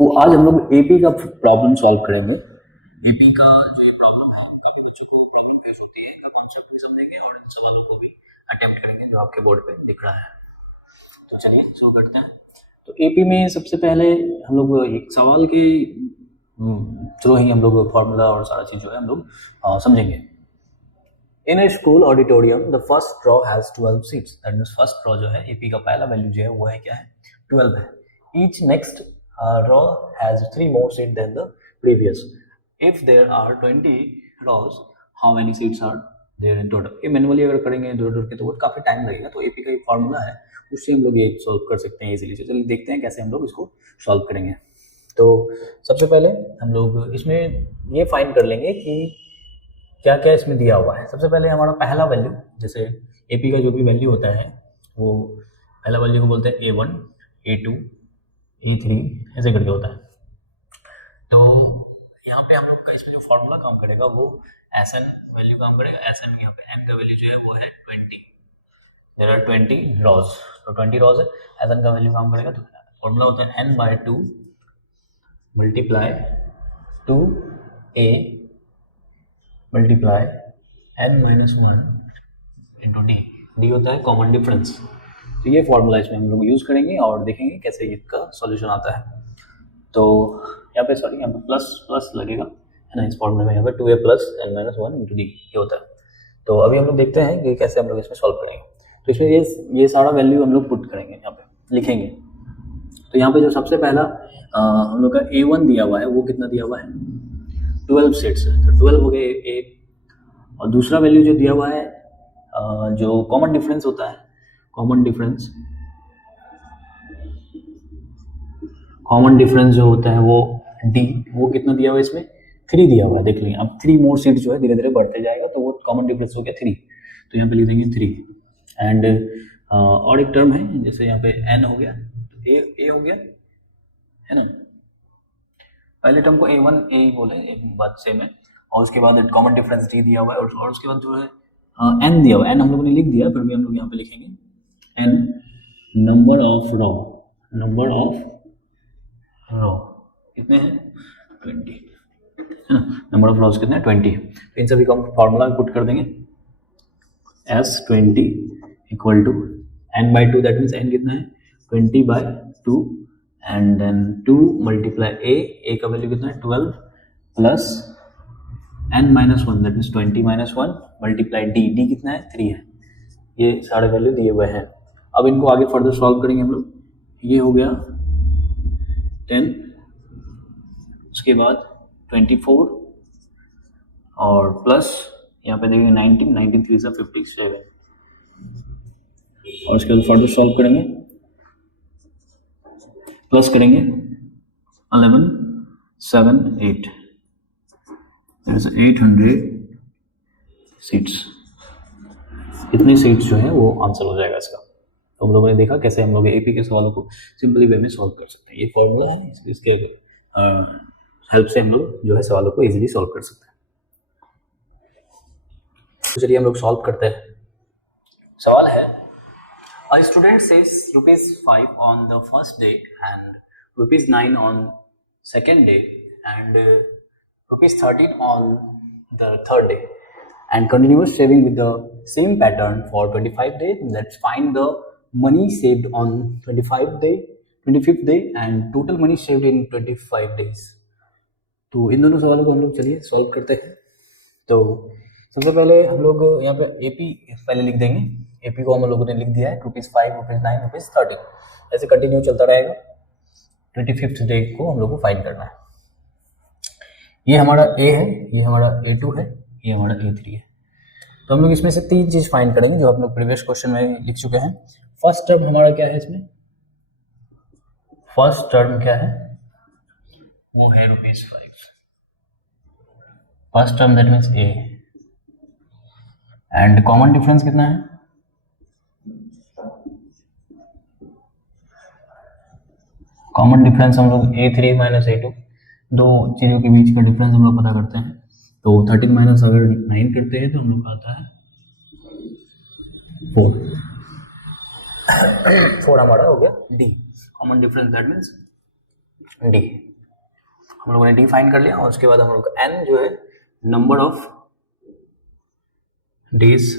तो आज हम लोग एपी का प्रॉब्लम सॉल्व करेंगे। एपी का जो ये प्रॉब्लम है, काफी बच्चों को प्रॉब्लम फेस होती है, इसका कॉन्सेप्ट भी समझेंगे और इन सवालों को भी अटेम्प्ट करेंगे जो आपके बोर्ड पे दिख रहा है। तो चलिए शुरू करते हैं। तो एपी में सबसे पहले हम लोग एक सवाल के थ्रू ही हम लोग फॉर्मूला और सारा चीज जो है हम लोग समझेंगे। In a school auditorium the first row has 12 seats. That means first row जो है एपी का पहला वैल्यू जो है वो है क्या है, 12 है। Each next row has 3 more seats than the previous. If there are 20 rows, how many seats are there in total? ये मैनुअली अगर करेंगे दो दो के तो काफी टाइम लगेगा। तो एपी का एक फॉर्मूला है, उससे हम लोग ये सॉल्व कर सकते हैं इजीली। चलिए देखते हैं कैसे हम लोग इसको सॉल्व करेंगे। तो सबसे पहले हम लोग इसमें ये फाइंड कर लेंगे कि क्या क्या इसमें दिया हुआ है। सबसे पहले हमारा पहला वैल्यू, जैसे एपी का जो भी वैल्यू होता है वो पहला वैल्यू को बोलते हैं A1, A2, A3 ऐसे करके होता है। तो यहाँ पे हम लोग का इसमें जो फॉर्मूला काम करेगा वो Sn वैल्यू काम करेगा। Sn यहाँ पे n का वैल्यू जो है वो है 20। देयर आर 20 रॉज, तो 20 रॉज है, Sn का वैल्यू काम करेगा। तो फॉर्मूला होता है n/2 multiply 2a multiply n-1 into D. D होता है कॉमन डिफरेंस। तो ये फॉर्मूला इसमें हम लोग यूज करेंगे और देखेंगे कैसे इसका सॉल्यूशन आता है। तो यहाँ पे सॉरी यहाँ पे प्लस प्लस लगेगा है ना, इस फॉर्मूले में यहाँ पे 2a plus n-1 into D ये होता है। तो अभी हम लोग देखते हैं कि कैसे हम लोग इसमें सॉल्व करेंगे। तो इसमें ये सारा वैल्यू हम लोग पुट करेंगे, यहाँ पे लिखेंगे। तो यहाँ पे जो सबसे पहला हम लोग का A1 दिया हुआ है वो कितना दिया हुआ है, 12 सीट्स है, तो 12 हो गए ए। और दूसरा वैल्यू जो दिया हुआ है जो कॉमन डिफरेंस होता है, कॉमन डिफरेंस जो होता है वो डी, वो कितना दिया हुआ है इसमें, 3 दिया हुआ है। देख लेंगे अब 3 मोर सीट जो है धीरे धीरे बढ़ते जाएगा, तो वो कॉमन डिफरेंस हो गया 3। तो यहाँ पे लिख देंगे 3 एंड और एक टर्म है, जैसे यहाँ पे एन हो गया, ए हो गया है ना। पहले टर्म को A1 ए ही बोले, एक बात सेम है। और उसके बाद कॉमन डिफरेंस डी दिया हुआ है और उसके बाद जो है एन दिया हुआ है। एन हम लोगों ने लिख दिया, फिर भी हम लोग यहाँ पे लिखेंगे एन नंबर ऑफ रो कितने हैं, 20 है ना। नंबर ऑफ रोज कितने हैं, 20। तो इन सभी को हम फॉर्मूला में पुट कर देंगे। S20 equal to n/2, that means n कितना है 20/2 एंड देन 2 मल्टीप्लाई a का वैल्यू कितना है 12 plus n-1 that means 20-1 multiply d कितना है 3 है। ये सारे वैल्यू दिए हुए हैं। अब इनको आगे फर्दर सॉल्व करेंगे हम लोग। ये हो गया 10, उसके बाद 24 और प्लस यहाँ पे देखेंगे 19 3 से 57 और उसके बाद फर्दर सॉल्व करेंगे, प्लस करेंगे 11 7 8 800 सीट्स। इतनी सीट्स जो है वो आंसर हो जाएगा इसका। तो हम लोगों ने देखा कैसे हम लोग एपी के सवालों को सिंपली वे में सॉल्व कर सकते हैं। ये फॉर्मूला है, इसके हेल्प से हम लोग जो है सवालों को इजीली सॉल्व कर सकते हैं। तो चलिए हम लोग सॉल्व करते हैं। सवाल है, a student says ₹5 on the first day and ₹9 on second day and ₹13 on the third day and continues saving with the same pattern for 25 days. Let's find the money saved on 25th day and total money saved in 25 days. तो इन दोनों सवालों को हम लोग चलिए solve करते हैं। तो सबसे पहले हम लोग यहाँ पे एपी पहले लिख देंगे। एपी को हम लोगों ने लिख दिया है ₹5, ₹9, ₹13, ऐसे कंटिन्यू चलता रहेगा। 25th डे को हम लोग को फाइंड करना है। ये हमारा ए है, ये हमारा A2 है, ये हमारा A3 है। तो हम लोग इसमें से 3 चीज फाइंड करेंगे जो हम लोग प्रीवियस क्वेश्चन में लिख चुके हैं। फर्स्ट टर्म हमारा क्या है इसमें, फर्स्ट टर्म क्या है वो है ₹5। First term that means A and common difference कितना है, कॉमन डिफरेंस हम लोग A3 माइनस A2, दो चीज़ों के बीच का डिफरेंस हम लोग पता करते हैं। तो 13 माइनस अगर 9 करते हैं तो हम लोग का आता है 4 हमारा हो गया D, common difference that means D. हम लोगों ने डी फाइंड कर लिया और उसके बाद हम लोग का एन जो है नंबर ऑफ डेज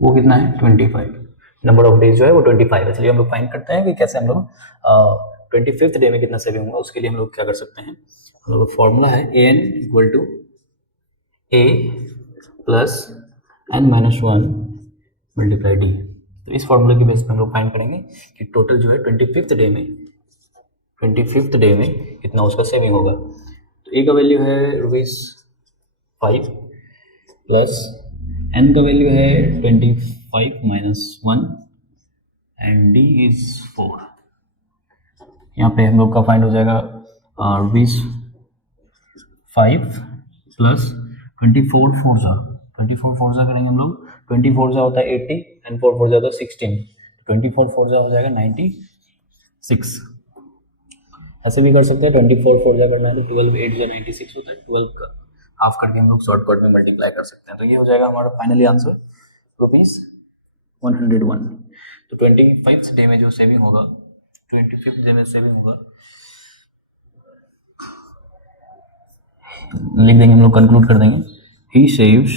वो कितना है 25। नंबर ऑफ डेज जो है वो 25 है। चलिए हम लोग फाइंड करते हैं कि कैसे हम लोग 25th डे में कितना सेविंग होगा। उसके लिए हम लोग क्या कर सकते हैं, हम लोग का फॉर्मूला है an equal to a plus n minus 1 multiply d. तो इस फॉर्मूले के बेस पे हम लोग फाइंड करेंगे कि टोटल जो है 25th डे में कितना उसका सेविंग होगा। तो a का वैल्यू है ₹5 प्लस n का वैल्यू है 25 माइनस 1 एंड d इज 4। यहाँ पे हम लोग का फाइंड हो जाएगा ₹5 प्लस 24 फोर जा करेंगे हम लोग। 24 जा होता है 80 एंड 4 जा होता है 16। 24 जा हो जाएगा 96। ऐसे भी कर सकते हैं, 24 जा करना है तो 12 8 जा 96 होता है। 12 का हाफ करके हम लोग शॉर्टकट में मल्टीप्लाई कर सकते हैं। तो ये हो जाएगा हमारा फाइनली आंसर ₹101। तो 25th डे में जो सेविंग होगा, 25th डे में सेविंग होगा, लिख देंगे हम लोग, कंक्लूड कर देंगे। ही saves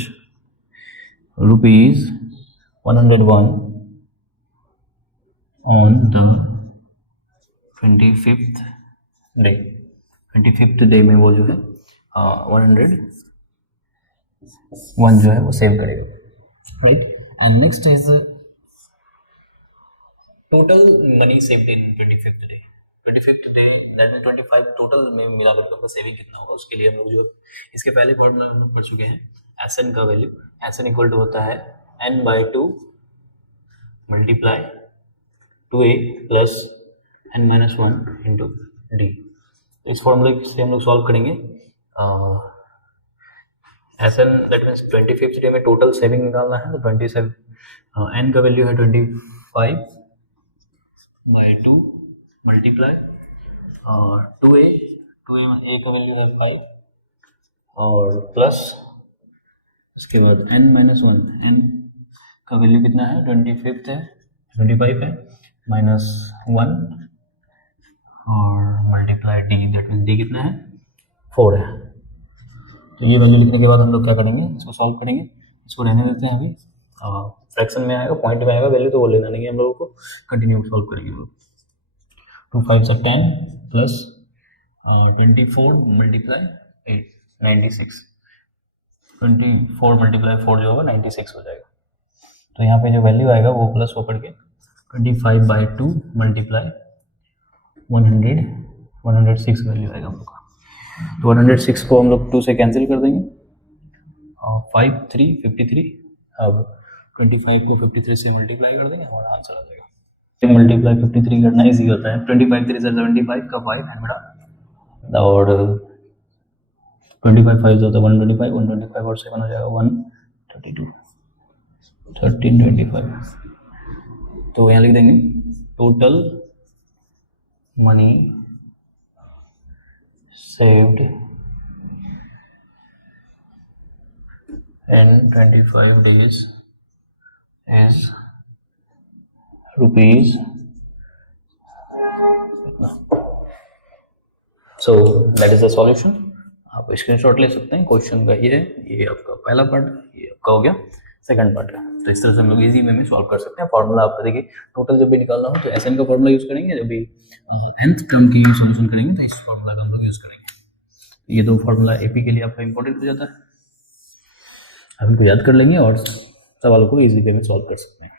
₹101 on the 25th day. 25th day में वो जो है 101 जो है वो सेव करेगा, right. And next is total money saved in 25th day. 25th day that mean 25 total में मिलाकर के आपका सेविंग कितना होगा। उसके लिए हम लोग जो इसके पहले फॉर्मूला हम लोग पढ़ चुके हैं, एस एन का value, S N equal to होता है n/2 multiply 2a plus n minus 1 into d. इस फॉर्मूले से हम लोग सॉल्व करेंगे। S N that means 25th day में टोटल सेविंग निकालना है। तो 27 n का वैल्यू है 25/2 मल्टीप्लाई 2a का वैल्यू है 5 और प्लस उसके बाद n माइनस 1, n का वैल्यू कितना है 25 है माइनस 1 और multiply D, that means D कितना है 4 है। तो ये वैल्यू लिखने के बाद हम लोग क्या करेंगे, इसको सॉल्व करेंगे। इसको रहने देते हैं अभी, फ्रैक्शन में आएगा, पॉइंट में आएगा वैल्यू तो वो लेना नहीं है हम लोगों को, कंटिन्यू सॉल्व करेंगे हम लोग। 2 5 से 10 प्लस 24 मल्टीप्लाई 8 96। 24 मल्टीप्लाई 4 जो होगा 96 हो जाएगा। तो यहाँ पे जो वैल्यू आएगा वो प्लस होकर के 25/2 मल्टीप्लाई 106 वैल्यू आएगा हम लोग का। तो 106 को हम लोग 2 से कैंसिल कर देंगे और 5 3 53। अब 25 को 53 से मल्टीप्लाई कर देंगे, हमारा आंसर आ जाएगा। मल्टीप्लाई 53 करना इजी होता है। 25 3 से 75 का 5 है मेरा, और 25 5 होता है 125 और 7 हो जाएगा 132 1325। तो यहाँ लिख देंगे total money saved in 25 days is rupees. So that is the solution. आप स्क्रीनशॉट ले सकते हैं। क्वेश्चन का ये आपका पहला पार्ट, ये आपका हो गया सेकंड पार्ट का। तो इस तरह से हम लोग इजी वे में सॉल्व कर सकते हैं। फॉर्मूला आपका देखिए, टोटल जब भी निकालना हो तो एसएन का फॉर्मूला यूज करेंगे, जब भी nth क्रम की सॉल्यूशन करेंगे तो इस फॉर्मूला का हम लोग यूज करेंगे। ये दो फॉर्मूला एपी के लिए आपका इंपॉर्टेंट हो जाता है। आप इनको याद कर लेंगे और सवालों को इजी वे में सॉल्व कर सकते हैं।